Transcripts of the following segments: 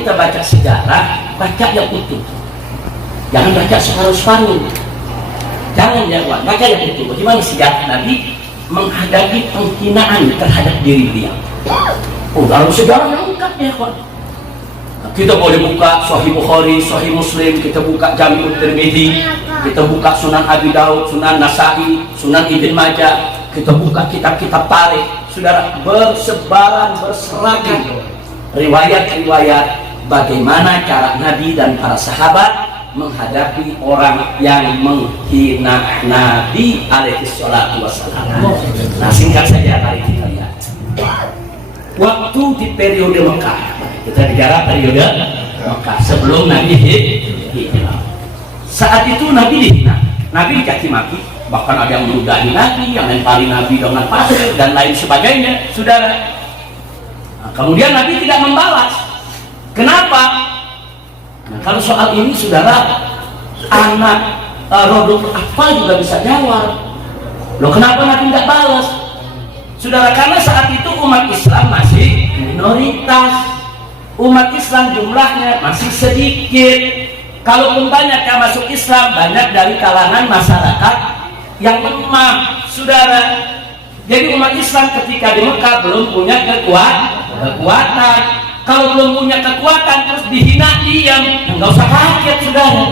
kita baca sejarah, baca yang utuh. Jangan baca separuh-separuh. Jangan ya, baca yang utuh. Bagaimana sejarah Nabi menghadapi penghinaan terhadap diri beliau. Oh, dalam sejarah lengkap ya, kawan. Kita boleh buka Sahih Bukhari, Sahih Muslim, kita buka Jami'ut Tirmidzi, kita buka Sunan Abi Daud, Sunan Nasa'i, Sunan Ibn Majah, kita buka kitab-kitab tarikh. Saudara, bersebaran berserakan riwayat-riwayat bagaimana cara Nabi dan para sahabat menghadapi orang yang menghina Nabi alaihi salatu wassalam. Nah, singkat saja mari kita lihat. Waktu di periode Mekah, kita bicara periode Mekah sebelum Nabi hijrah. Saat itu Nabi dihina, Nabi dicaci maki, bahkan ada yang meludahi Nabi, yang lempari Nabi dengan pasir dan lain sebagainya, saudara. Nah, kemudian Nabi tidak membalas. Kenapa? Nah, kalau soal ini, saudara, anak Rodul Atfal juga bisa jawab. Loh, kenapa Nabi tidak balas? Saudara, karena saat itu umat Islam masih minoritas, umat Islam jumlahnya masih sedikit. Kalaupun banyak yang masuk Islam, banyak dari kalangan masyarakat yang lemah, saudara. Jadi umat Islam ketika di Mekah belum punya kekuatan. Kalau belum punya kekuatan terus dihina, diam, nggak usah kaget, saudara.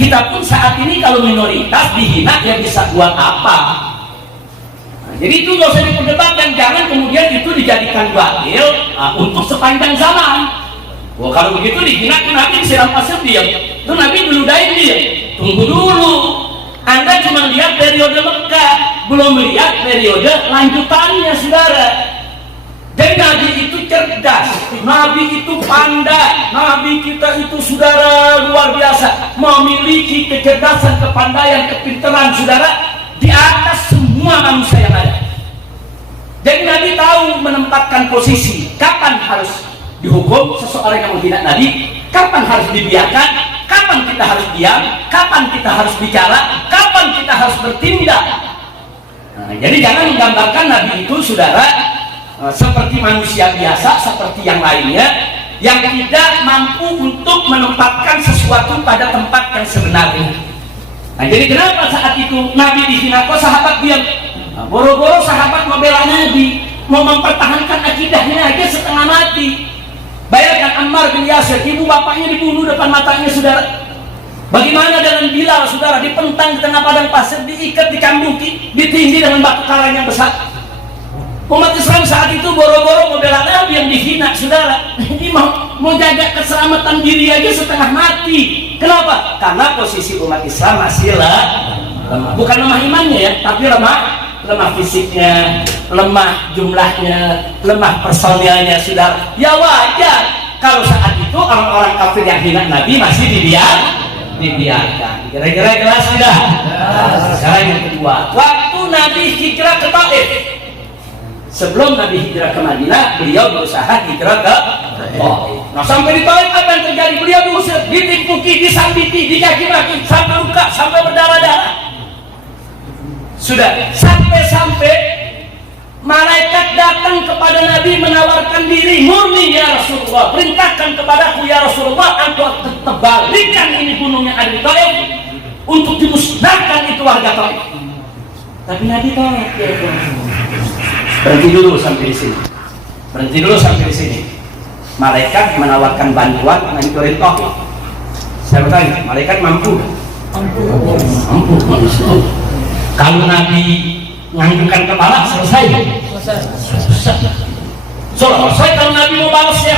Kita pun saat ini kalau minoritas dihina, ya bisa buat apa? Jadi itu nggak usah diperdebatkan, jangan kemudian itu dijadikan dalil untuk sepanjang zaman. Wah, kalau begitu dihina tuh Nabi disiram pasir diam, tuh Nabi meludahin dia. Tunggu dulu, Anda cuma lihat periode Mekah, belum lihat periode lanjutannya, saudara. Jadi Nabi itu cerdas, Nabi itu pandai, Nabi kita itu, saudara, luar biasa, memiliki kecerdasan, kepandaian, kepintaran, saudara, di atas semua manusia yang ada. Jadi Nabi tahu menempatkan posisi, kapan harus dihukum seseorang yang menghina Nabi, kapan harus dibiarkan, kapan kita harus diam, kapan kita harus bicara, kapan kita harus bertindak. Nah, jadi jangan menggambarkan Nabi itu, saudara, seperti manusia biasa, seperti yang lainnya, yang tidak mampu untuk menempatkan sesuatu pada tempat yang sebenarnya. Nah, jadi kenapa saat itu Nabi dihina, kok sahabat diam? Nah, boro-boro sahabat membela Nabi, mau mempertahankan akidahnya aja setengah mati. Bayangkan Ammar bin Yasir, ibu bapaknya dibunuh depan matanya, saudara. Bagaimana dengan Bilal, saudara, dipentang di tengah padang pasir, diikat, dikambuki, ditindih dengan batu karang yang besar. Umat Islam saat itu boro-boro membela Nabi yang dihina, saudara. Ini mau jaga keselamatan diri aja setengah mati. Kenapa? Karena posisi umat Islam masih lemah. Bukan lemah imannya ya, tapi lemah fisiknya, lemah jumlahnya, lemah personilnya, saudara. Ya wajar kalau saat itu orang-orang kafir yang hina Nabi masih dibiarkan. Kira-kira jelas tidak? Sekarang yang kedua, waktu Nabi hijrah ke Taif. Sebelum Nabi hijrah ke Madinah, beliau berusaha hijrah ke Taif. Nah, sampai di Taif apa yang terjadi? Beliau diusir, ditipuki, disambiti, dicaci-maki, sampai luka, sampai berdarah-darah. Sudah, sampai-sampai malaikat datang kepada Nabi menawarkan diri, murni ya Rasulullah, perintahkan kepadaku ya Rasulullah, engkau terbalikan ini gunungnya ada di Taif untuk dimusnahkan itu warga Taif. Tapi Nabi tolak, ya. Berhenti dulu sampai di sini. Malaikat menawarkan bantuan menghancurin Taif. Saya bertanya, malaikat mampu? Mampu. Kalau Nabi menganggukkan kepala, selesai. Selesai kalau Nabi mau balas ya.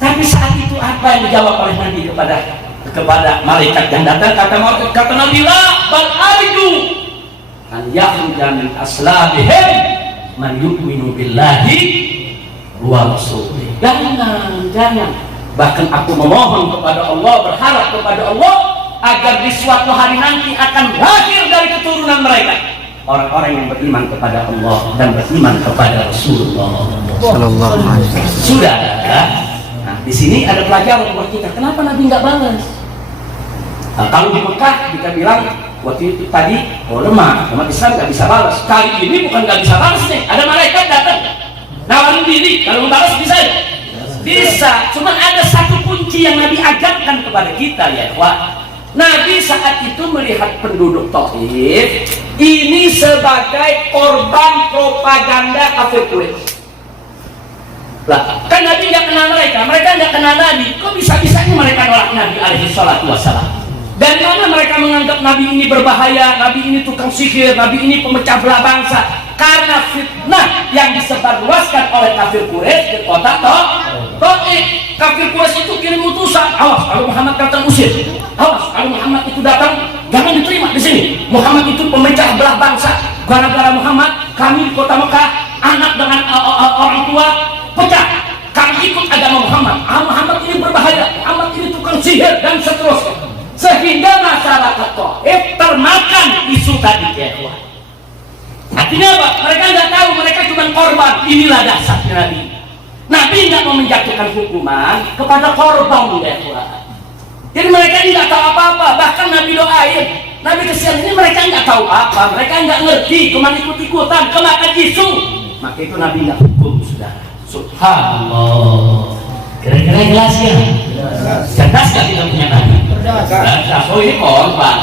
Tapi saat itu apa yang dijawab oleh Nabi kepada malaikat yang datang? Kata Nabi, la bal arju an yakhruja min aslabihim man yu'minu billahi wa rasulih. Jangan. Bahkan aku memohon kepada Allah, berharap kepada Allah agar di suatu hari nanti akan lahir dari keturunan mereka orang-orang yang beriman kepada Allah dan beriman kepada Rasulullah Sallallahu Alaihi Wasallam. Sudah ada. Nah, di sini ada pelajaran buat kita. Kenapa Nabi nggak balas? Nah, kalau di Mekah kita bilang waktu itu tadi lemah, umat Islam nggak bisa balas. Kali ini bukan nggak bisa balas nih, ada malaikat datang nawarin diri, kalau mau balas bisa. Bisa, cuma ada satu kunci yang Nabi ajarkan kepada kita ya, wah. Nabi saat itu melihat penduduk Taif ini sebagai korban propaganda kafir Quraisy. Lah, kan Nabi nggak kenal mereka nggak kenal Nabi. Kok bisa-bisanya mereka nolak Nabi alaihi salatu wassalam? Dari mana mereka menganggap Nabi ini berbahaya, Nabi ini tukang sihir, Nabi ini pemecah belah bangsa? Karena fitnah yang disebarluaskan oleh kafir Quraisy di kota Taif. Kafir Quraisy itu kirim utusan, awas kalau Muhammad datang usir, awas kalau Muhammad itu datang jangan diterima di sini. Muhammad itu pemecah belah bangsa. Gara-gara Muhammad, kami di kota Mekah, anak dengan orang tua pecah. Kami ikut agama Muhammad. Muhammad ini berbahaya, Muhammad ini tukang sihir dan seterusnya. Sehingga masyarakat Taif termakan isu tadi ya. Artinya apa? Mereka nggak tahu, mereka cuma korban. Inilah dasarnya Nabi. Nabi nggak mau menjatuhkan hukuman kepada korban ya. Jadi mereka ini nggak tahu apa-apa. Bahkan Nabi doain, Nabi kesian ini mereka nggak tahu apa, mereka nggak ngerti, cuma ikut-ikutan, kemakan isu. Maka itu Nabi nggak hukum sudah. Subhanallah. Kira-kira jelas ya? Cerdas gak kita punya Nabi? Cerdas. Oh ini korban.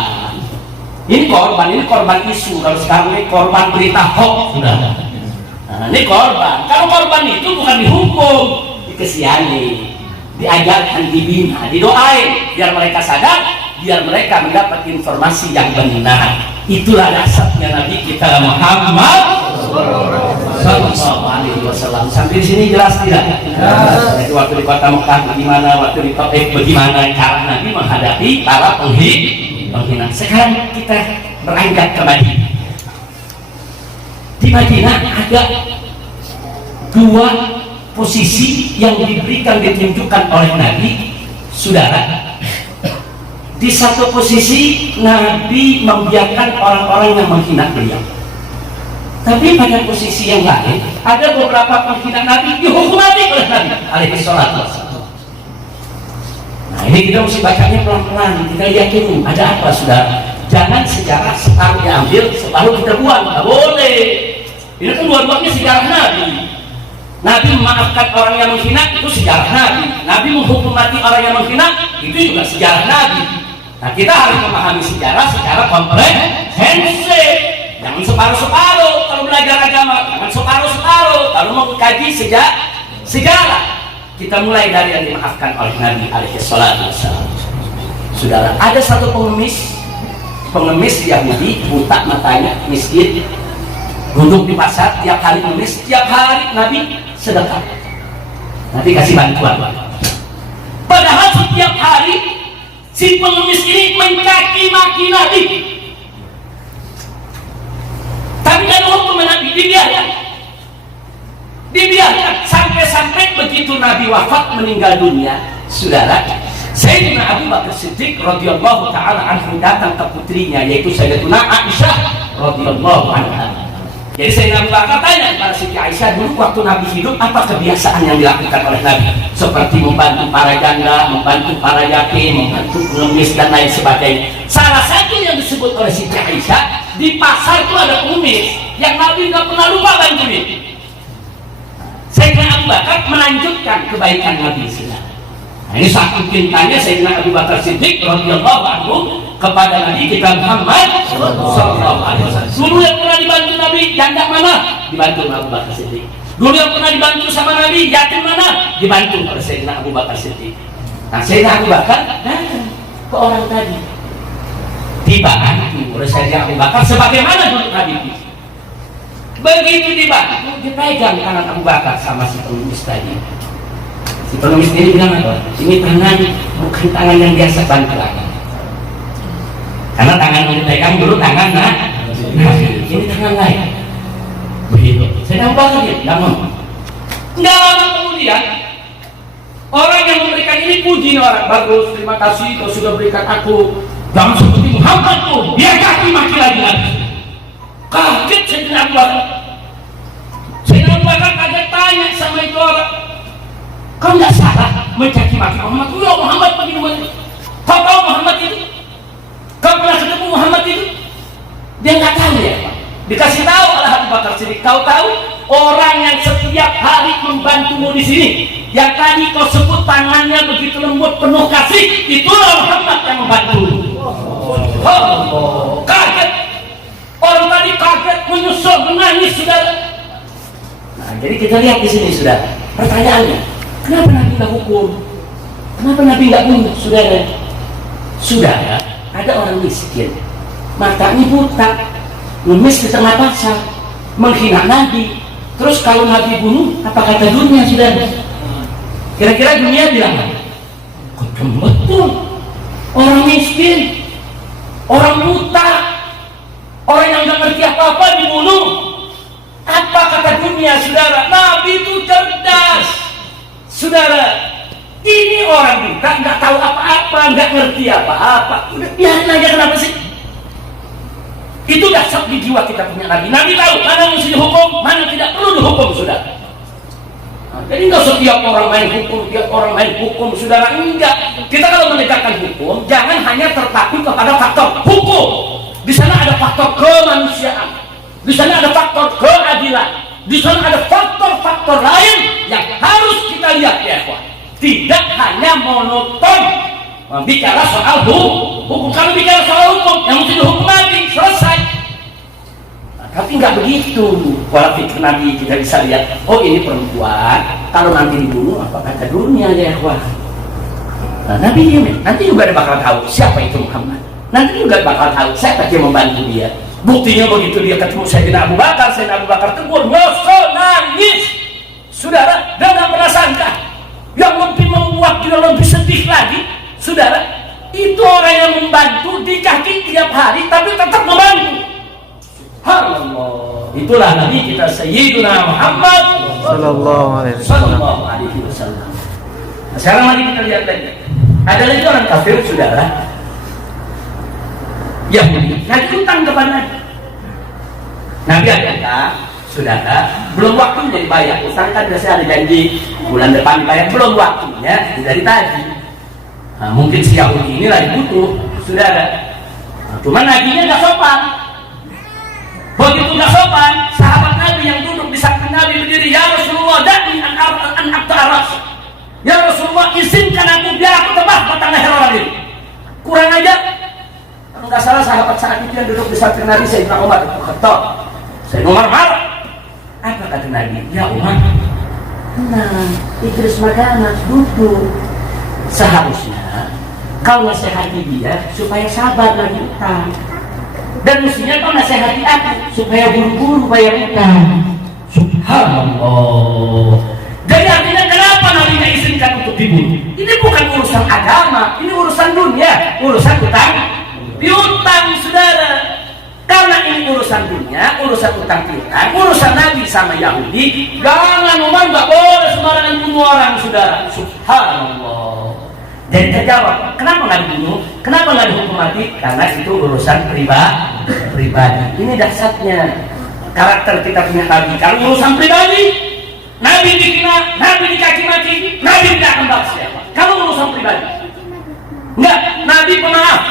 Ini korban isu. Kalau sekarang ini korban berita hoax sudah. Nah, ini korban. Kalau korban itu bukan dihukum, dikesihani, diajarkan, dibina, didoain, biar mereka sadar, biar mereka mendapat informasi yang benar. Itulah dasarnya Nabi kita Muhammad Sallallahu Alaihi Wasallam. Sampai di sini jelas tidak? Jadi waktu di kota Mekah bagaimana, waktu di Taif bagaimana cara Nabi menghadapi para penghina. Sekarang kita beranjak ke Madinah. Di Madinah ada dua posisi yang ditunjukkan oleh Nabi, saudara. Di satu posisi Nabi membiarkan orang-orang yang menghina beliau. Tapi pada posisi yang lain ada beberapa penghinaan Nabi dihukum mati oleh Nabi alaihi salatu wassalam. Nah ini kita mesti bacanya pelan-pelan, kita yakin ada apa saudara. Jangan sejarah separuh diambil, separuh kita buang, nggak boleh. Ini kan dua-duanya sejarah Nabi. Nabi memaafkan orang yang menghina itu sejarah Nabi. Nabi menghukum mati orang yang menghina itu juga sejarah Nabi. Nah kita harus memahami sejarah secara komprehensif. Jangan separuh-separuh kalau belajar agama, jangan separuh-separuh kalau mau kaji sejarah. Kita mulai dari yang dimaafkan oleh Nabi alaihi salatu wassalam. Saudara, ada satu pengemis Yahudi, buta matanya, miskin, duduk di pasar, tiap hari mengemis, tiap hari Nabi sedekah. Nabi kasih bantuan. Padahal setiap hari si pengemis ini mencaci maki Nabi. Tapi dari hukum Nabi dibiarkan sampai begitu Nabi wafat meninggal dunia, saudara. Sayyidina Abu Bakar Siddiq radhiyallahu taala anhu datang ke putrinya yaitu Sayyidatuna Aisyah radhiyallahu anha. Jadi Sayyidina Abu Bakar tanya kepada Siti Aisyah, dulu waktu Nabi hidup apa kebiasaan yang dilakukan oleh Nabi? Seperti membantu para janda, membantu para yatim, membantu pengemis dan lain sebagainya. Salah satu yang disebut oleh Siti Aisyah, di pasar itu ada pengemis yang Nabi nggak pernah lupa bantuin. Sayyidina Abu Bakar melanjutkan kebaikan Nabi Sina. Nah, ini saking cintanya Sayyidina Abu Bakar Siddiq radhiyallahu anhu kepada Nabi kita Muhammad sallallahu alaihi wasallam. Dulu yang pernah dibantu Nabi janda mana? Dibantu Abu Bakar Siddiq. Dulu yang pernah dibantu sama Nabi yatim mana? Dibantu oleh Sayyidina Abu Bakar Siddiq. Nah, Sayyidina Abu Bakar datang ke orang tadi, dibantu oleh Sayyidina Abu Bakar sebagaimana dulu Nabi. Begitu dibantu, dipegang tangan Abu Bakar sama si pengemis tadi. Si pengemis ini bilang apa? Ini tangan bukan tangan yang biasa bantu lagi. Karena tangan yang dipegang dulu tangan ini tangan lain. Begitu. Saya tahu banget ya, namun nggak lama kemudian orang yang memberikan ini puji orang bagus, terima kasih kau sudah berikan aku. Jangan seperti Muhammad tuh, dia caci maki lagi. Kaget Sayyidina Abu Bakar. Sayyidina Abu Bakar kaget tanya sama itu orang, kau nggak salah mencaci maki Muhammad? Ya Muhammad begini. Kau tahu Muhammad itu? Kau pernah ketemu Muhammad itu? Dia nggak tahu ya. Dikasih tahu oleh Abu Bakar Siddiq, kau tahu orang yang setiap hari membantumu di sini yang tadi kau sebut tangannya begitu lembut penuh kasih, itulah Muhammad yang membantu. Oh, kaget. Orang tadi kaget, menyusul, menangis, saudara. Nah, jadi kita lihat di sini, saudara. Pertanyaannya, kenapa Nabi nggak hukum? Kenapa Nabi nggak bunuh, saudara? Saudara, ada orang miskin, matanya buta, ngemis di tengah pasar, menghina Nabi. Terus kalau Nabi bunuh, apa kata dunia, saudara? Kira-kira dunia bilang apa? Kok betul? Orang miskin, orang buta, orang yang nggak ngerti apa-apa dibunuh. Apa kata dunia, saudara? Nabi itu cerdas, saudara. Ini orang buta, nggak tahu apa-apa, nggak ngerti apa-apa. Udah biarin aja, kenapa sih? Itu dasar di jiwa kita punya Nabi. Nabi tahu mana mesti dihukum, mana tidak perlu dihukum, saudara. Nah, jadi nggak setiap orang main hukum, tiap orang main hukum, saudara. Enggak. Kita kalau menegakkan hukum, jangan hanya terpaku kepada faktor hukum. Di sana ada faktor kemanusiaan, di sana ada faktor keadilan, di sana ada faktor-faktor lain yang harus kita lihat, ya kawan. Tidak hanya monoton bicara soal hukum. Kalau bicara soal hukum, yang mesti dihukum Nabi, selesai. Nah, tapi nggak begitu. Pola pikir Nabi kita bisa lihat, oh ini perempuan, kalau nanti dibunuh apa kata dunia, ya kawan. Nah, nanti juga ada bakal tahu siapa itu Muhammad. Nanti juga bakal tahu siapa yang membantu dia. Buktinya begitu dia ketemu Sayyidina Abu Bakar tegur, nyosor, nangis, saudara, dan nggak pernah sangka. Yang lebih membuat dia lebih sedih lagi, saudara, itu orang yang membantu di kaki tiap hari tapi tetap membantu. Subhanallah. Itulah Nabi kita Sayyidina Muhammad sallallahu alaihi wasallam. Nah, sekarang mari kita lihat lagi. Ada lagi orang kafir, saudara, Yahudi, nagih hutang kepada Nabi ada utang, saudara, belum waktunya dibayar. Utang kan biasanya ada janji bulan depan dibayar, belum waktunya dari tadi. Nah, mungkin si Yahudi ini lagi butuh, saudara. Nah, cuma nagihnya nggak sopan. Begitu nggak sopan, sahabat Nabi yang duduk di samping Nabi berdiri, ya Rasulullah, da'ni an aras. Ya Rasulullah, izinkan aku biar aku tebas batang leher orang ini. Kurang aja. Kalau nggak salah sahabat saat itu yang duduk di samping Nabi, Sayyidina Umar bin Khattab. Sayyidina Umar marah. Apa kata Nabi? Ya Umar, tenang, Idris Magana duduk. Seharusnya kau nasihati dia supaya sabar lagi utang. Dan mestinya kau nasihati aku supaya buru-buru bayar utang. Subhanallah. Jadi artinya kenapa Nabi tidak izinkan untuk dibunuh? Ini bukan urusan agama, ini urusan dunia, urusan utang piutang, saudara. Karena ini urusan dunia, urusan utang piutang, urusan Nabi sama Yahudi. Jangan, Umar nggak boleh sembarangan bunuh orang, saudara. Subhanallah. Jadi terjawab, kenapa nggak dibunuh? Kenapa nggak dihukum mati? Karena itu urusan pribadi. Ini dasarnya karakter kita punya Nabi. Kalau urusan pribadi, Nabi dihina, Nabi dicaci maki, Nabi tidak akan balas siapa. Kalau urusan pribadi, enggak, Nabi pemaaf.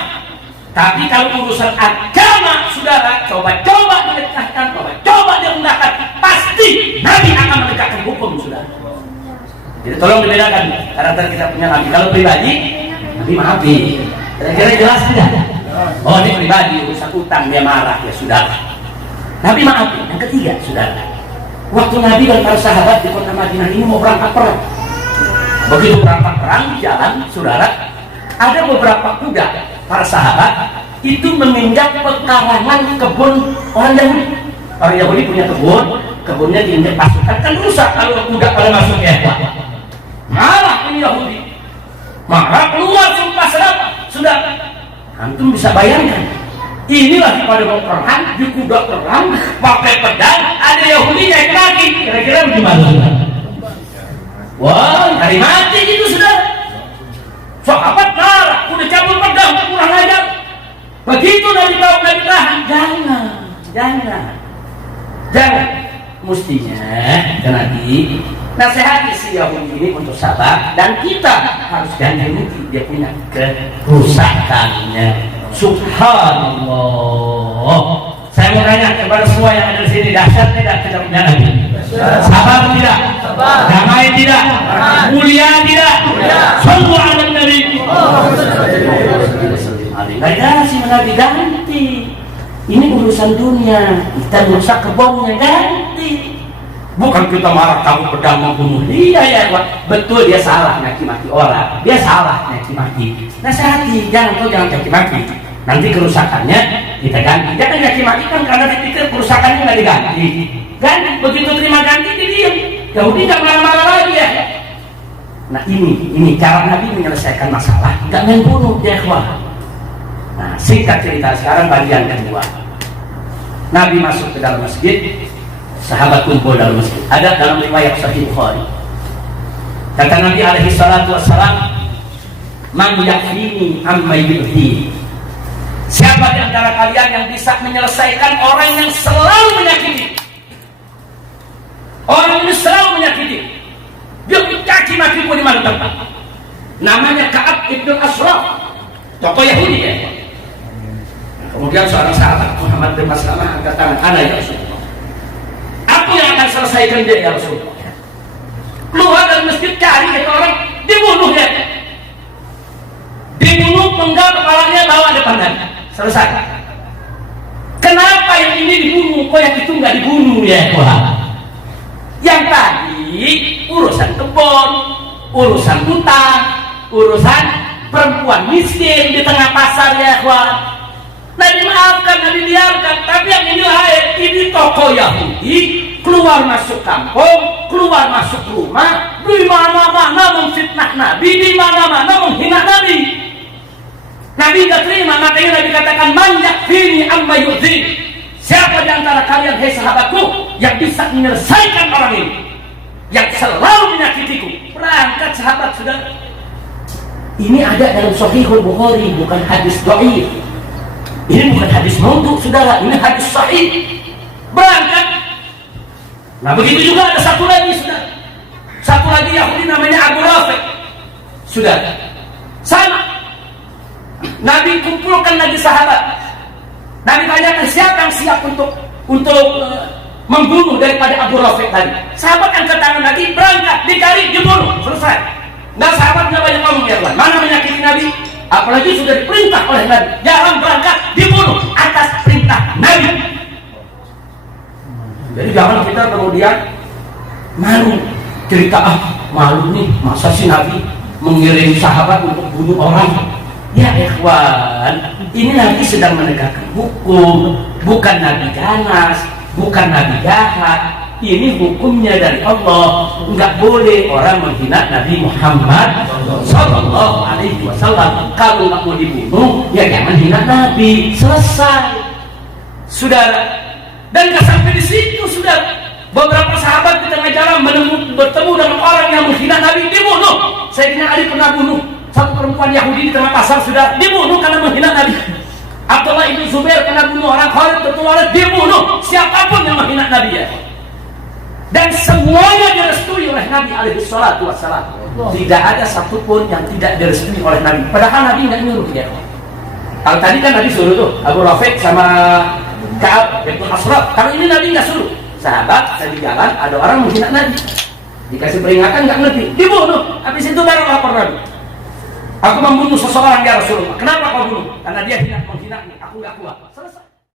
Tapi kalau urusan agama, saudara, coba mendekatkan, coba diundangkan, pasti Nabi akan mendekatkan hukum, saudara. Jadi tolong dibedakan karakter kita punya Nabi. Kalau pribadi, Nabi maafi. Kira-kira jelas tidak? Oh, ini pribadi, urusan utang, dia marah, ya sudah. Nabi maafi. Yang ketiga, saudara, waktu Nabi dan para sahabat di kota Madinah ini mau berangkat perang. Begitu berangkat perang di jalan, saudara, ada beberapa kuda para sahabat itu meminjam pekarangan kebun orang Yahudi. Orang Yahudi punya kebunnya diinjak pasukan, kan rusak kalau kuda pada masuk ya. Marah ini Yahudi, marah keluar sumpah serapah. Sudah, antum bisa bayangkan, inilah pada mau perang di kuda perang pakai pedang, ada Yahudi naik kaki, kira-kira bagaimana? Wah, hari mati gitu, sudah. Sahabat marah, udah cabut pedang, kurang ajar. Begitu Nabi tahu Nabi tahan, jangan. Mestinya Nabi nasihati si Yahudi ini untuk sabar, dan kita harus ganti rugi dia punya kerusakannya. Subhanallah. Saya mau tanya kepada semua yang ada di sini, dahsyat tidak kita punya Nabi? Sabar tidak? Damai tidak? Mulia tidak? Sallu ala Nabi. Nggak sih Nabi ganti. Ini urusan dunia, kita rusak kebunnya ganti. Bukan kita marah kamu pedang membunuh dia ya Pak. Betul dia salah nyaki-maki orang, dia salah nyaki-maki. Nasihati, jangan nyaki-maki. Nanti kerusakannya kita ganti. Jangan nyaki-maki kan karena dipikir kerusakannya nggak diganti. Ganti, begitu terima ganti dia diam. Yahudi nggak marah-marah lagi ya. Nah ini cara Nabi menyelesaikan masalah, nggak main bunuh dia Pak. Nah, singkat cerita sekarang bagian kedua. Nabi masuk ke dalam masjid, sahabat kumpul dalam masjid. Ada dalam riwayat Sahih Bukhari. Kata Nabi alaihi salatu wassalam, "Man yakfini amma yu'ti." Siapa di antara kalian yang bisa menyelesaikan orang yang selalu menyakiti? Orang ini selalu menyakiti. Dia caci maki di mana tempat. Namanya Ka'ab ibn Ashraf, tokoh Yahudi ya. Kemudian seorang sahabat Muhammad bin Maslamah angkat tangan, "Ana ya Rasulullah. Aku yang akan selesaikan dia ya Rasulullah." Keluar dari masjid cari itu orang, dibunuh dia. Dibunuh, penggal kepalanya, bawa depannya. Selesai. Kenapa yang ini dibunuh, kok yang itu nggak dibunuh ya Tuhan? Yang tadi urusan kebun, urusan utang, urusan perempuan miskin di tengah pasar ya Tuhan. Nabi maafkan, Nabi biarkan, tapi yang ini lain. Ini tokoh Yahudi keluar masuk kampung, keluar masuk rumah, di mana-mana memfitnah Nabi, di mana-mana menghina Nabi. Nabi tidak terima, makanya Nabi katakan, "Man yakfini amma yu'zi." Siapa di antara kalian, hei sahabatku, yang bisa menyelesaikan orang ini, yang selalu menyakitiku? Berangkat sahabat sudah. Ini ada dalam Sahihul Bukhari, bukan hadis dhaif. Ini bukan hadis maudhu, saudara. Ini hadis sahih. Berangkat. Nah begitu juga ada satu lagi, saudara. Satu lagi Yahudi namanya Abu Rafiq. Sudah. Sama. Nabi kumpulkan lagi sahabat. Nabi tanyakan siapa yang siap untuk membunuh daripada Abu Rafiq tadi. Sahabat angkat tangan lagi, berangkat, dicari, dibunuh, selesai. Nah sahabatnya banyak ngomong ya Tuhan. Mana menyakiti Nabi? Apalagi sudah diperintah oleh Nabi, jangan berangkat, dibunuh atas perintah Nabi. Jadi jangan kita kemudian malu cerita, malu nih, masa sih Nabi mengirim sahabat untuk bunuh orang? Ya ikhwan, ini Nabi sedang menegakkan hukum, bukan Nabi ganas, bukan Nabi jahat. Ini hukumnya dari Allah. Enggak boleh orang menghina Nabi Muhammad sallallahu alaihi wasallam. Kalau enggak mau dibunuh, ya jangan hina Nabi. Selesai. Saudara. Dan enggak sampai di situ, saudara. Beberapa sahabat di tengah jalan bertemu dengan orang yang menghina Nabi, dibunuh. Sayyidina Ali pernah bunuh satu perempuan Yahudi di tengah pasar, saudara, dibunuh karena menghina Nabi. Abdullah ibn Zubair pernah bunuh orang, Khalid bin Walid dibunuh. Siapapun yang menghina Nabi ya. Dan semuanya direstui oleh Nabi alaihi salatu wassalam. Tidak ada satupun yang tidak direstui oleh Nabi. Padahal Nabi nggak nyuruh dia. Kalau tadi kan Nabi suruh tuh Abu Rafiq sama Ka'ab bin Ashraf. Kalau ini Nabi nggak suruh. Sahabat saya di jalan ada orang menghina Nabi. Dikasih peringatan nggak ngerti, dibunuh. Habis itu baru lapor Nabi. Aku membunuh seseorang ya Rasulullah. Kenapa kau bunuh? Karena dia menghina, aku nggak kuat.